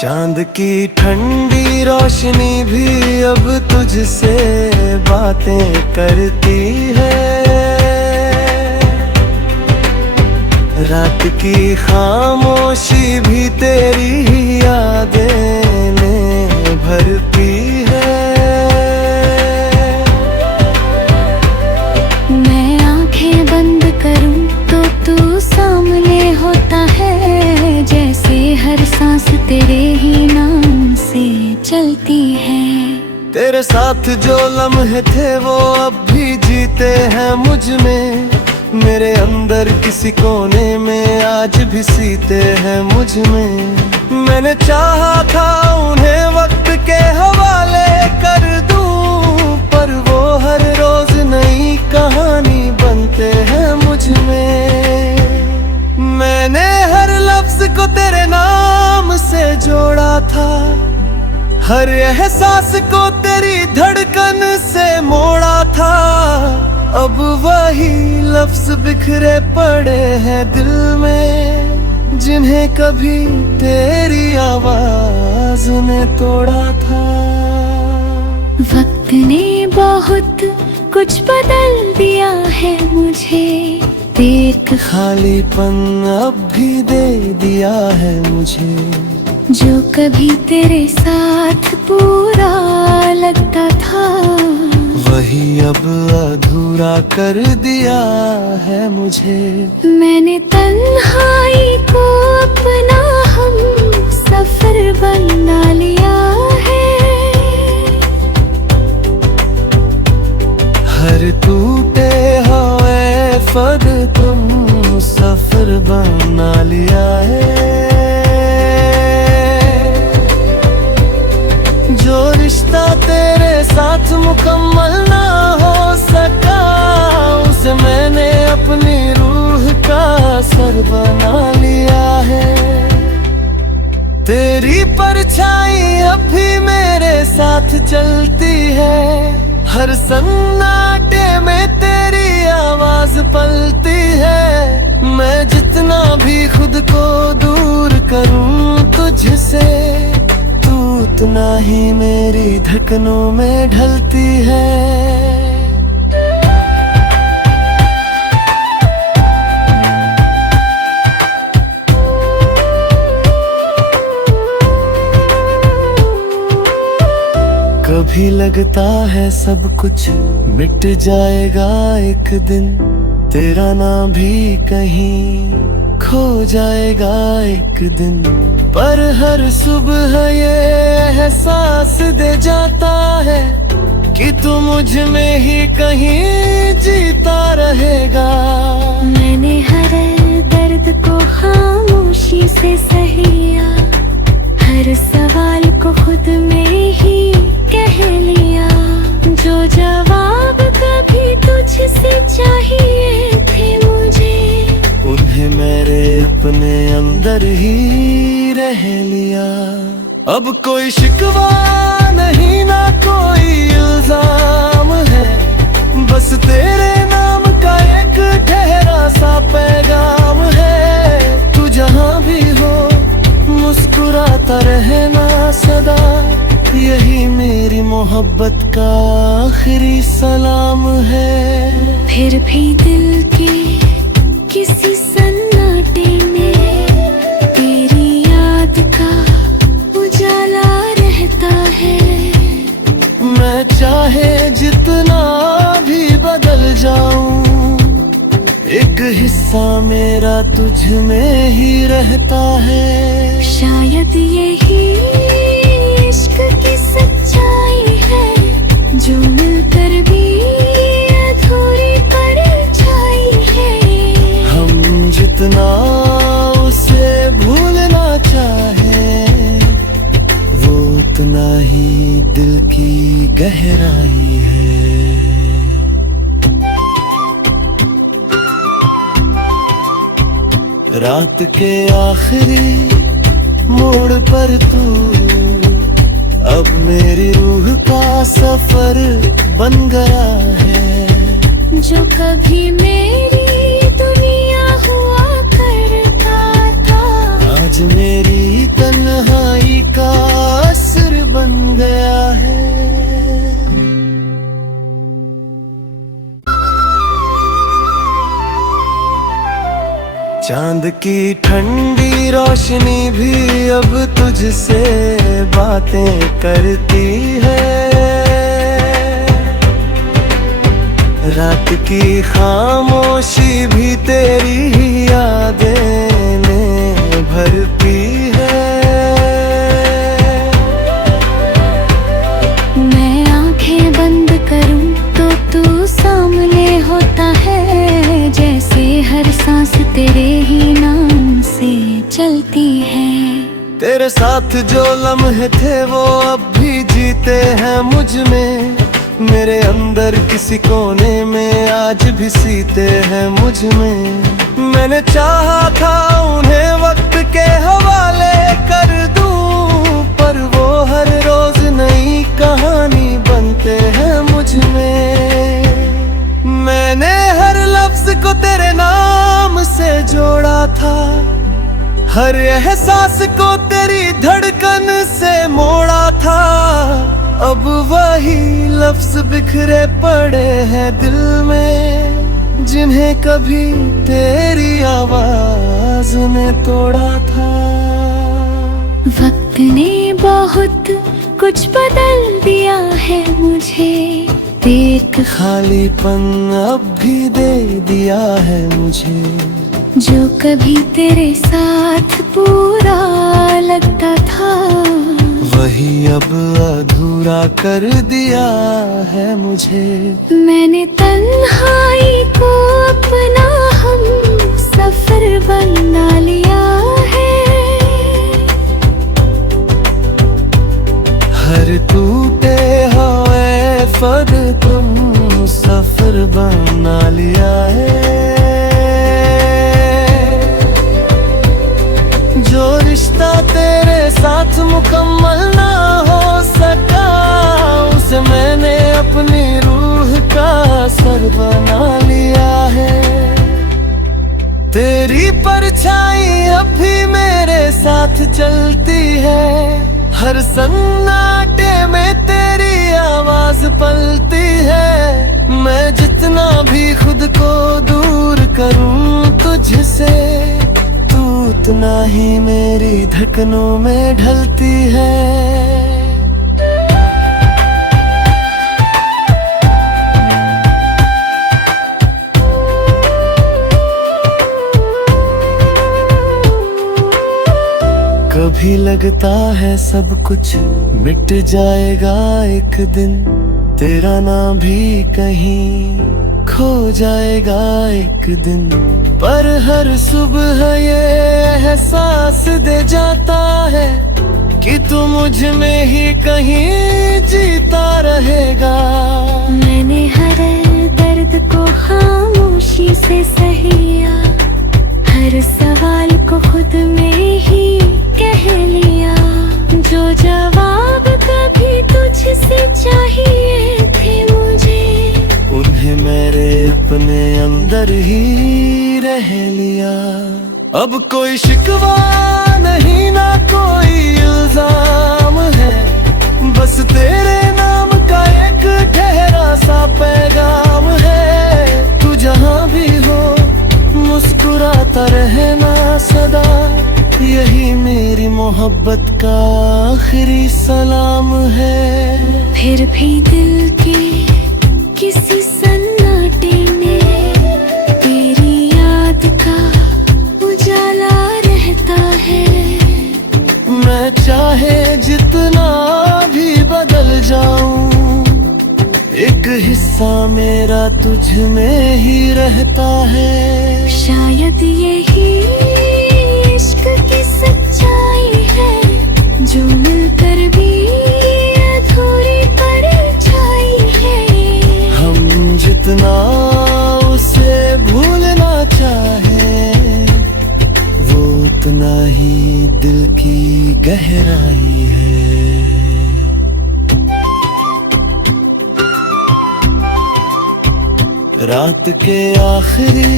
चांद की ठंडी रोशनी भी अब तुझसे बातें करती है। रात की खामोशी भी तेरी यादें में भरती है। मैं आंखें बंद करूं तो तू सामने होता है, जैसे हर सांस तेरे ही नाम से चलती है। तेरे साथ जो लम्हे थे वो अब भी जीते हैं मुझ में, मेरे अंदर किसी कोने में आज भी सीते हैं मुझ में। मैंने चाहा था उन्हें वक्त के हवाले कर दूं, पर वो हर रोज नई कहानी बनते हैं मुझ में। मैंने हर लफ्ज को तेरे नाम से जोड़ा था, हर एहसास को तेरी धड़कन से मोड़ा था। अब वही लफ्ज बिखरे पड़े हैं दिल में, जिन्हें कभी तेरी आवाज ने तोड़ा था। वक्त ने बहुत कुछ बदल दिया है मुझे, एक खालीपन अब भी दे दिया है मुझे। जो कभी तेरे साथ पूरा लगता था, वही अब अधूरा कर दिया है मुझे। मैंने तन्हाई को अपना हम सफर बना लिया है। हर टूटे हुए फद तुम सफर बना लिया है। जो रिश्ता तेरे साथ मुकम्मल ना हो सका, उसे मैंने अपनी रूह का सर बना लिया है। तेरी परछाई अब भी मेरे साथ चलती है, हर सन्नाटे में तेरी आवाज पलती है। मैं जितना भी खुद को दूर करूं तुझसे, तू उतना ही मेरी धड़कनों में ढलती है। कभी लगता है सब कुछ मिट जाएगा एक दिन, तेरा नाम भी कहीं खो जाएगा एक दिन। पर हर सुबह ये एहसास दे जाता है कि तू मुझ में ही कहीं जीता रहेगा। मैंने हर दर्द को खामोशी से सहिया, हर सवाल को खुद में ही कह लिया। जो जवाब कभी तुझसे चाहिए थे मुझे, उन्हें मेरे अपने अंदर ही रह लिया। अब कोई शिकवा नहीं ना कोई इल्जाम है, बस तेरे नाम का एक ठहरा सा पैगाम है। तू जहाँ भी हो मुस्कुराता रहना सदा, यही मेरी मोहब्बत का आखिरी सलाम है। फिर भी दिल के किसी सन्नाटे में तेरी याद का उजाला रहता है। मैं चाहे जितना भी बदल जाऊं, एक हिस्सा मेरा तुझ में ही रहता है। शायद यही इश्क की सच्चाई है, जो मिलकर भी अधूरी परछाई है। हम जितना उसे भूलना चाहे, वो उतना ही दिल की गहराई है। रात के आखिरी मोड़ पर तू अब मेरी रूह का सफर बन गया है। जो कभी मेरी दुनिया हुआ करता था, आज मेरी तन्हाई चांद की ठंडी रोशनी भी अब तुझसे बातें करती है। रात की खामोशी भी तेरी ही यादें भरती है। मैं आंखें बंद करूं तो तू सामने होता है, जैसे हर सांस तेरे ही नाम से चलती है। तेरे साथ जो लम्हे थे वो अब भी जीते हैं मुझ में, मेरे अंदर किसी कोने में आज भी सीते हैं मुझ में। मैंने चाहा था उन्हें वक्त के हवाले कर दूं, पर वो हर रोज नई कहानी बनते हैं मुझ में। मैंने हर लफ्ज को तेरे नाम से जोड़ा था, हर एहसास को तेरी धड़कन से मोड़ा था। अब वही लफ्ज बिखरे पड़े हैं दिल में, जिन्हें कभी तेरी आवाज ने तोड़ा था। वक्त ने बहुत कुछ बदल दिया है मुझे, एक खालीपन अब भी दे दिया है मुझे। जो कभी तेरे साथ पूरा लगता था, वही अब अधूरा कर दिया है मुझे। मैंने तन्हाई को अपना हम सफर बना लिया है। हर टूटे हुए फर तुम सफर बना लिया है। जो रिश्ता तेरे साथ मुकम्मल ना हो सका, उसे मैंने अपनी रूह का सर बना लिया है। तेरी परछाई अब भी मेरे साथ चलती है, हर सन्नाटे में तेरी आवाज पलती है। मैं जितना भी खुद को दूर करूं तुझसे, उतना ही मेरी धड़कनों में ढलती है। कभी लगता है सब कुछ मिट जाएगा एक दिन, तेरा नाम भी कहीं खो जाएगा एक दिन। पर हर सुबह ये एहसास दे जाता है कि तू मुझ में ही कहीं जीता रहेगा। मैंने हर दर्द को खामोशी से सहिया, हर सवाल को खुद में ही कह लिया। जो जवाब कभी तुझसे चाहिए थे मुझे, उन्हें मेरे अपने अंदर ही रह लिया। अब कोई शिकवा नहीं ना कोई इल्जाम है, बस तेरे नाम का एक ठहरा सा पैगाम है। तू जहाँ भी हो मुस्कुराता रहना सदा, यही मेरी मोहब्बत का आखिरी सलाम है। फिर भी दिल के किसी सन्नाटे में तेरी याद का उजाला रहता है। मैं चाहे जितना भी बदल जाऊं, एक हिस्सा मेरा तुझ में ही रहता है। शायद यही इश्क की सच्चाई है, जो मिलकर भी अधूरी परछाई है। हम जितना उसे भूलना चाहे, वो उतना ही दिल की गहराई है। रात के आखिरी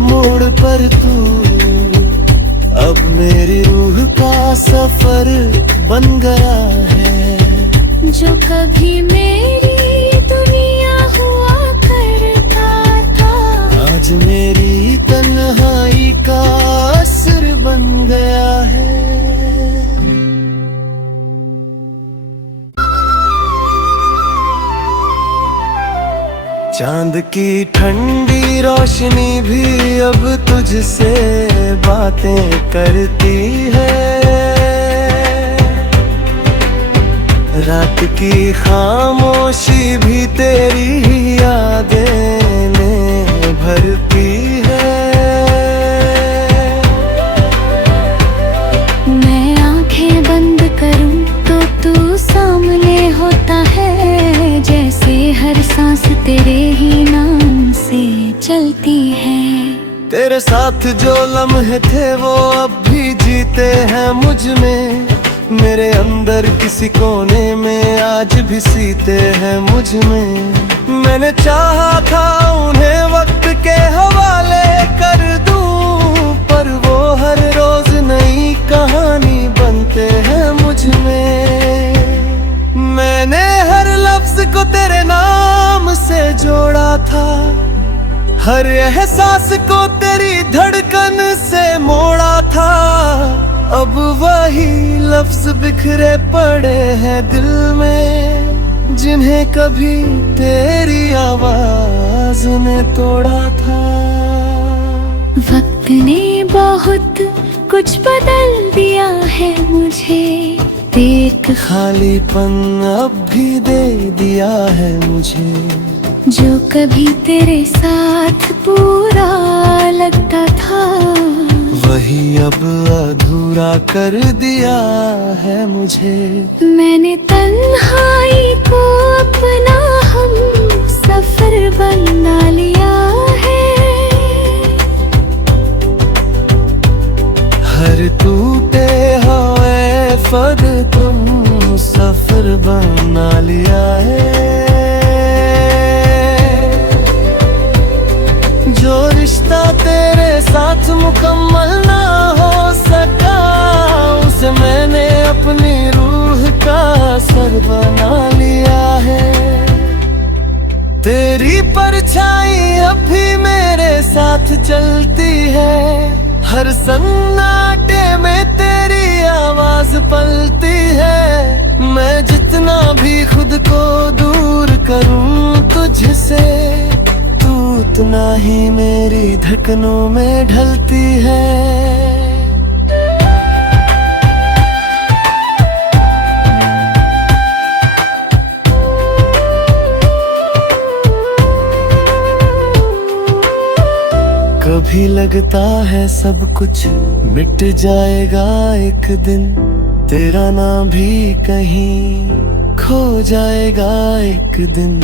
मोड़ पर तू अब मेरी रूह का सफर बन गया है। जो कभी मेरी दुनिया हुआ करता था, आज मेरी तन्हाई का चांद की ठंडी रोशनी भी अब तुझसे बातें करती है। रात की खामोशी भी तेरी यादें में भरती है। मैं आंखें बंद करूं तो तू सामने होता है, जैसे हर सांस तेरे ही नाम से चलती है। तेरे साथ जो लम्हे थे वो अब भी जीते हैं मुझ में, मेरे अंदर किसी कोने में आज भी सीते हैं मुझ में। मैंने चाहा था उन्हें वक्त के हवाले कर दूं, पर वो हर रोज नई कहानी बनते हैं मुझ में। मैंने हर लफ्ज को तेरे नाम से जोड़ा था, हर एहसास को तेरी धड़कन से मोड़ा था। अब वही लफ्ज बिखरे पड़े हैं दिल में, जिन्हें कभी तेरी आवाज ने तोड़ा था। वक्त ने बहुत कुछ बदल दिया है मुझे, एक खालीपन अब भी दे दिया है मुझे। जो कभी तेरे साथ पूरा लगता था, वही अब अधूरा कर दिया है मुझे। मैंने तन्हाई को अपना हम सफर बना लिया है। हर टूटे हुए फर तुम सफर बना लिया है। जो रिश्ता तेरे साथ मुकम्मल ना हो सका, उसे मैंने अपनी रूह का सर बना लिया है। तेरी परछाई अब भी मेरे साथ चलती है, हर सन्नाटे में तेरी आवाज पलती है। मैं जितना भी खुद को दूर करूं तुझसे, उतना ही मेरी धड़कनों में ढलती है। कभी लगता है सब कुछ मिट जाएगा एक दिन, तेरा नाम भी कहीं खो जाएगा एक दिन।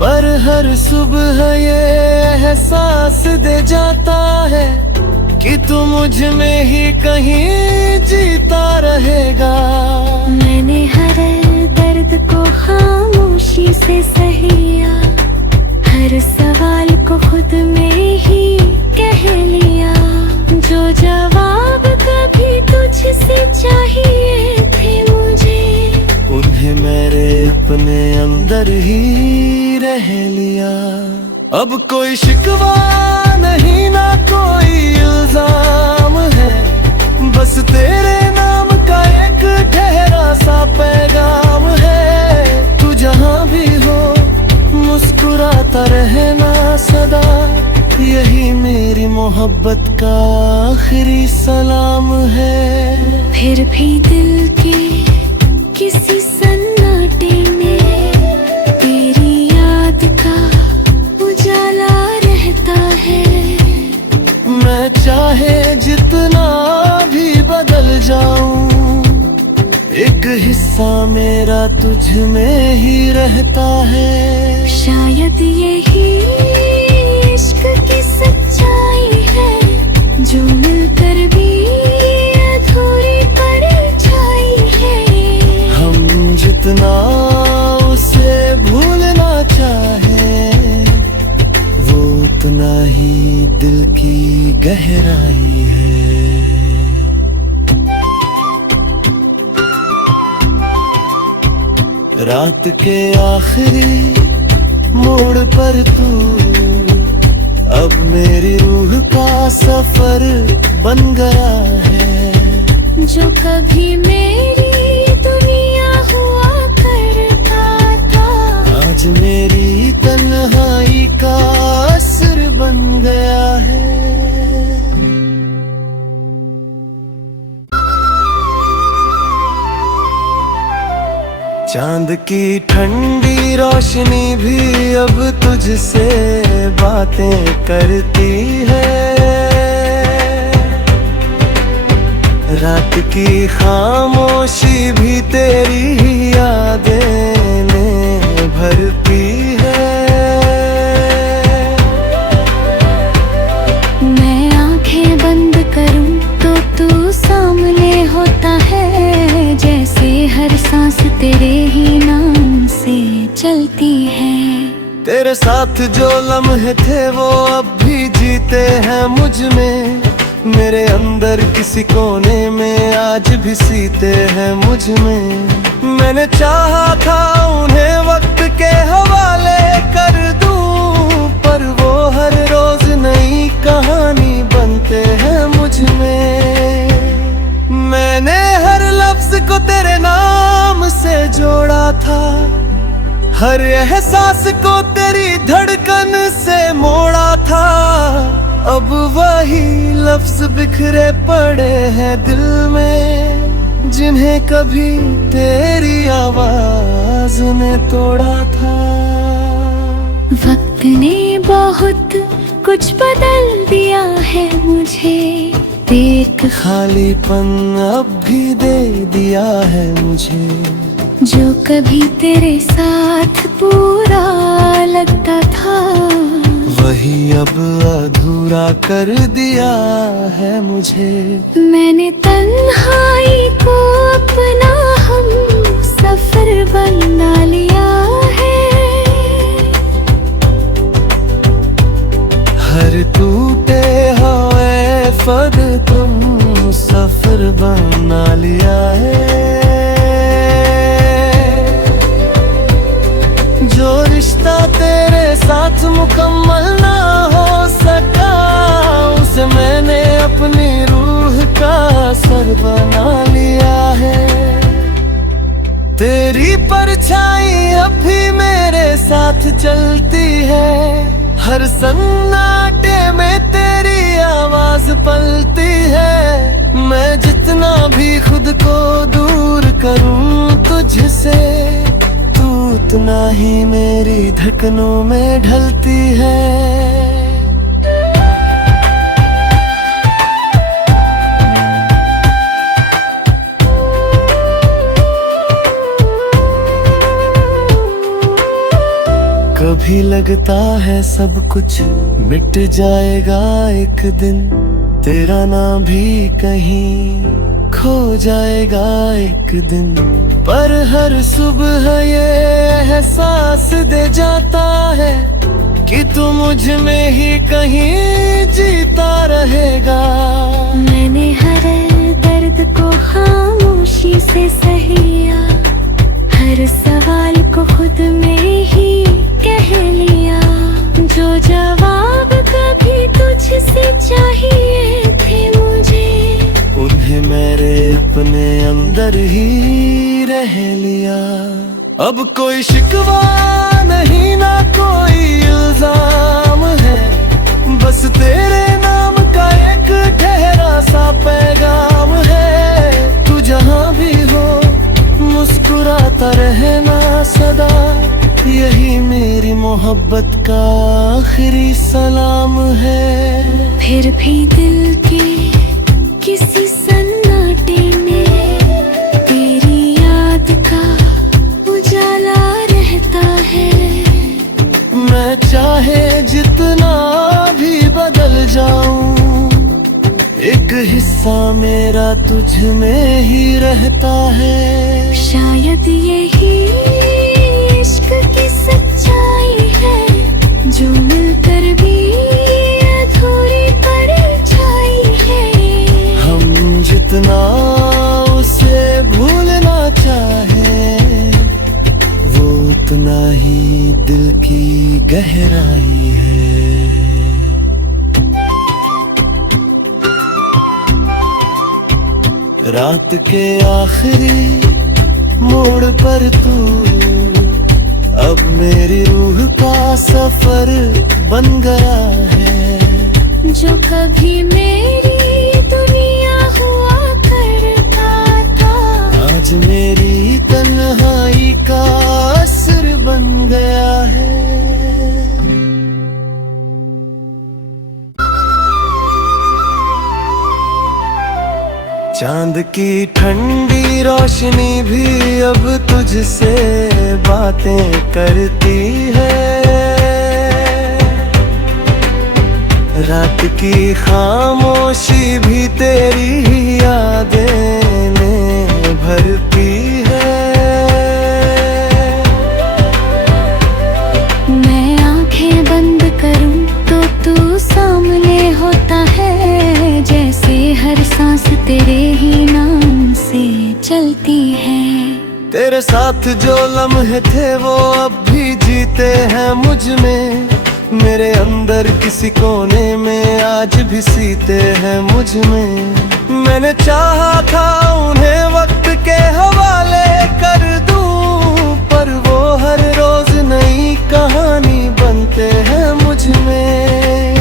पर हर सुबह ये एहसास दे जाता है कि तू मुझ में ही कहीं जीता रहेगा। मैंने हर दर्द को खामोशी से सहिया, हर सवाल को खुद में ही कह लिया। जो जवाब कभी तुझसे चाहिए थे मुझे, उन्हें मेरे अपने अंदर ही रह लिया। अब कोई शिकवा नहीं ना कोई इल्जाम है, बस तेरे नाम का एक ठहरा सा पैगाम है। तू जहाँ भी हो मुस्कुराता रहना सदा, यही मेरी मोहब्बत का आखिरी सलाम है। फिर भी दिल के किसी सन्नाटे में तेरी याद का उजाला रहता है। मैं चाहे जितना भी बदल जाऊं, एक हिस्सा मेरा तुझ में ही रहता है। शायद यही इश्क की सच्चाई है, जो मिलकर भी अधूरी परछाई है। हम जितना उसे भूलना चाहे, वो उतना ही दिल की गहराई है। रात के आखिरी मोड़ पर तू अब मेरी रूह का सफर बन गया है। जो कभी मेरी दुनिया हुआ करता था, आज मेरी तन्हाई तन्हाई का असर बन गया है। चांद की ठंडी रोशनी भी अब तुझसे बातें करती है। रात की खामोशी भी तेरी यादें में भरती है। मैं आंखें बंद करूं तो तू सामने होता है, जैसे हर सांस तेरे ही नाम से चलती है। तेरे साथ जो लम्हे थे वो अब भी जीते हैं मुझ में। मेरे अंदर किसी कोने में आज भी सीते हैं मुझ में। मैंने चाहा था उन्हें वक्त के हवाले कर दूं, पर वो हर रोज नई कहानी बनते हैं मुझ में। मैंने हर लफ्ज को तेरे नाम से जोड़ा था, हर एहसास को तेरी धड़कन से मोड़ा था। अब वही लफ्ज बिखरे पड़े हैं दिल में, जिन्हें कभी तेरी आवाज ने तोड़ा था। वक्त ने बहुत कुछ बदल दिया है मुझे, एक खालीपन अब भी दे दिया है मुझे। जो कभी तेरे साथ पूरा लगता था, वही अब अधूरा कर दिया है मुझे। मैंने तन्हाई को अपना हम सफर बना लिया है। हर टूटे हुए फद तुम सफर बना लिया है। जो रिश्ता तेरे साथ मुकम्मल ना हो सका, उसे मैंने अपनी रूह का सर बना लिया है। तेरी परछाई अब भी मेरे साथ चलती है, हर सन्नाटे में तेरी आवाज पलती है। मैं जितना भी खुद को दूर करूं तुझसे, तू उतना ही मेरी धड़कनों में ढलती है। कभी लगता है सब कुछ मिट जाएगा एक दिन, तेरा नाम भी कहीं खो जाएगा एक दिन। पर हर सुबह ये एहसास दे जाता है कि तू मुझ में ही कहीं जीता रहेगा। मैंने हर दर्द को खामोशी से सहिया, हर सवाल को खुद में ही कह लिया। जो जवाब कभी तुझसे चाहिए थे मुझे, उन्हें मेरे अपने अंदर ही रह लिया। अब कोई शिकवा नहीं ना कोई इल्जाम है, बस तेरे नाम का एक ठहरा सा पैगाम है। तू जहाँ भी हो मुस्कुराता रहना सदा, यही मेरी मोहब्बत का आखिरी सलाम है। फिर भी दिल के किसी सन्नाटे में तेरी याद का उजाला रहता है। मैं चाहे जितना भी बदल जाऊं, एक हिस्सा मेरा तुझ में ही रहता है। शायद यही इश्क की सच्चाई है, जो मिलकर भी अधूरी परछाई है। हम जितना उसे भूलना चाहे, वो उतना ही दिल की गहराई है। रात के आखिरी मोड़ पर तू अब मेरी रूह का सफर बन गया है। जो कभी मेरी दुनिया हुआ करता था, आज मेरी तन्हाई का असर बन गया है। चांद की ठंडी रोशनी भी अब तुझसे बातें करती है। रात की खामोशी भी तेरी ही यादें ने भरती है। मैं आंखें बंद करूं तो तू सामने होता है, जैसे हर सांस तेरे ही नाम से चलती है। तेरे साथ जो लम्हे थे वो अब भी जीते हैं मुझ में। मेरे अंदर किसी कोने में आज भी सीते हैं मुझ में। मैंने चाहा था उन्हें वक्त के हवाले कर दूं, पर वो हर रोज नई कहानी बनते हैं मुझ में।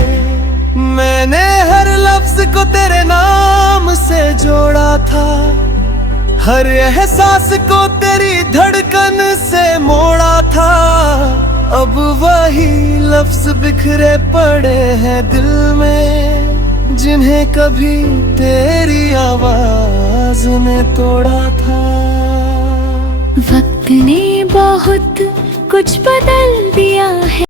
मैंने हर लफ्ज को तेरे नाम से जोड़ा था, हर एहसास को तेरी धड़कन से मोड़ा था। अब वही लफ्ज बिखरे पड़े हैं दिल में, जिन्हें कभी तेरी आवाज ने तोड़ा था। वक्त ने बहुत कुछ बदल दिया है।